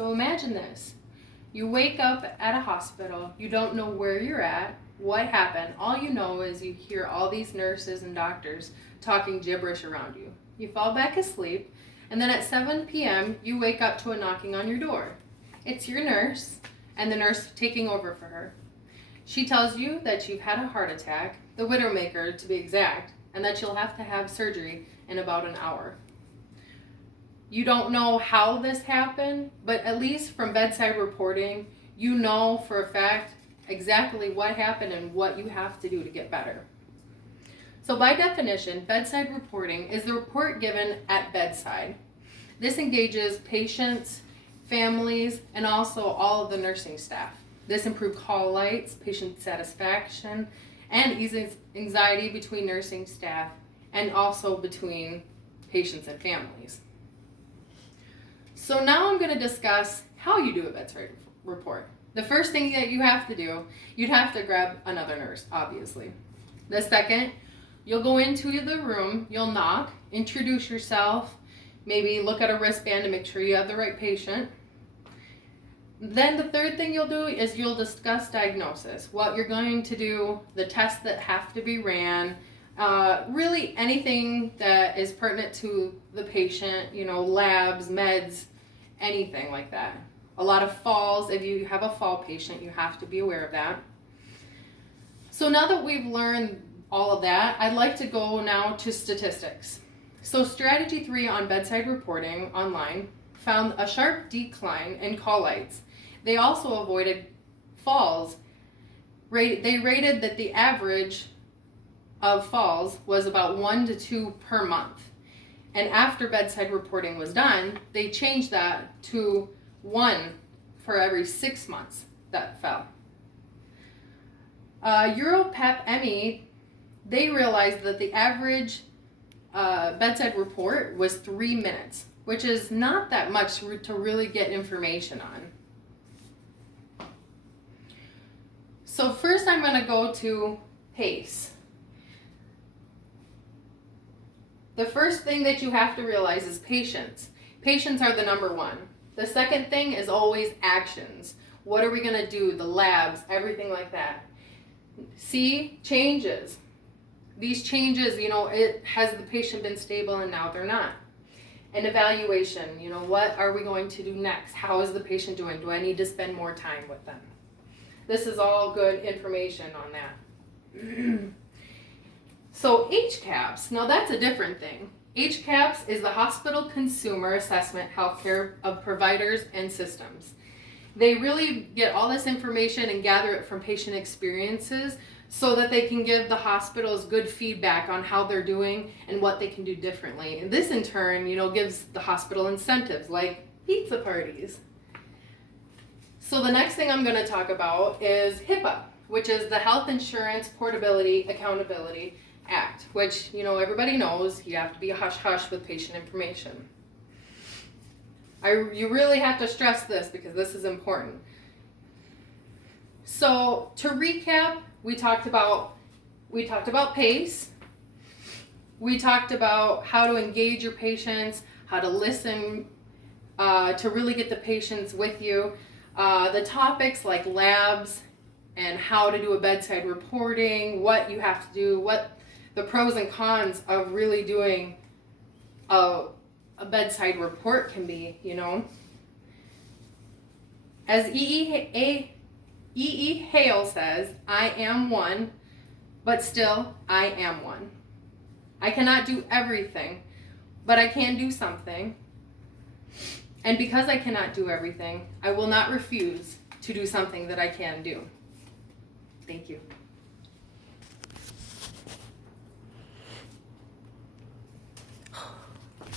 So imagine this. You wake up at a hospital, you don't know where you're at, what happened. All you know is you hear all these nurses and doctors talking gibberish around you. You fall back asleep, and then at 7 p.m., you wake up to a knocking on your door. It's your nurse, and the nurse taking over for her. She tells you that you've had a heart attack, the widowmaker to be exact, and that you'll have to have surgery in about an hour. You don't know how this happened, but at least from bedside reporting, you know for a fact exactly what happened and what you have to do to get better. So by definition, bedside reporting is the report given at bedside. This engages patients, families, and also all of the nursing staff. This improves call lights, patient satisfaction, and eases anxiety between nursing staff and also between patients and families. So now I'm going to discuss how you do a bedside report. The first thing that you have to do, you'd have to grab another nurse, obviously. The second, you'll go into the room, you'll knock, introduce yourself, maybe look at a wristband to make sure you have the right patient. Then the third thing you'll do is you'll discuss diagnosis, what you're going to do, the tests that have to be ran, really anything that is pertinent to the patient, labs, meds, anything like that. A lot of falls, if you have a fall patient, you have to be aware of that. So now that we've learned all of that, I'd like to go now to statistics. So strategy 3 on bedside reporting online found a sharp decline in call lights. They also avoided falls. They rated that the average of falls was about 1 to 2 per month. And after bedside reporting was done, they changed that to 1 for every 6 months that fell. Europep ME, they realized that the average bedside report was 3 minutes, which is not that much to really get information on. So first I'm going to go to PACE. The first thing that you have to realize is patients. Patients are the number one. The second thing is always actions. What are we going to do? The labs, everything like that. C, changes. These changes, has the patient been stable and now they're not. An evaluation, what are we going to do next? How is the patient doing? Do I need to spend more time with them? This is all good information on that. So HCAHPS, now that's a different thing. HCAHPS is the Hospital Consumer Assessment Healthcare of Providers and Systems. They really get all this information and gather it from patient experiences so that they can give the hospitals good feedback on how they're doing and what they can do differently. And this in turn, gives the hospital incentives like pizza parties. So the next thing I'm going to talk about is HIPAA, which is the Health Insurance Portability Accountability Act, which, everybody knows you have to be a hush-hush with patient information. You really have to stress this because this is important. So to recap, we talked about PACE. We talked about how to engage your patients, how to listen to really get the patients with you. The topics like labs and how to do a bedside reporting, what you have to do, what the pros and cons of really doing a bedside report can be, As E.E. Hale says, I am one, but still I am one. I cannot do everything, but I can do something. And because I cannot do everything, I will not refuse to do something that I can do. Thank you.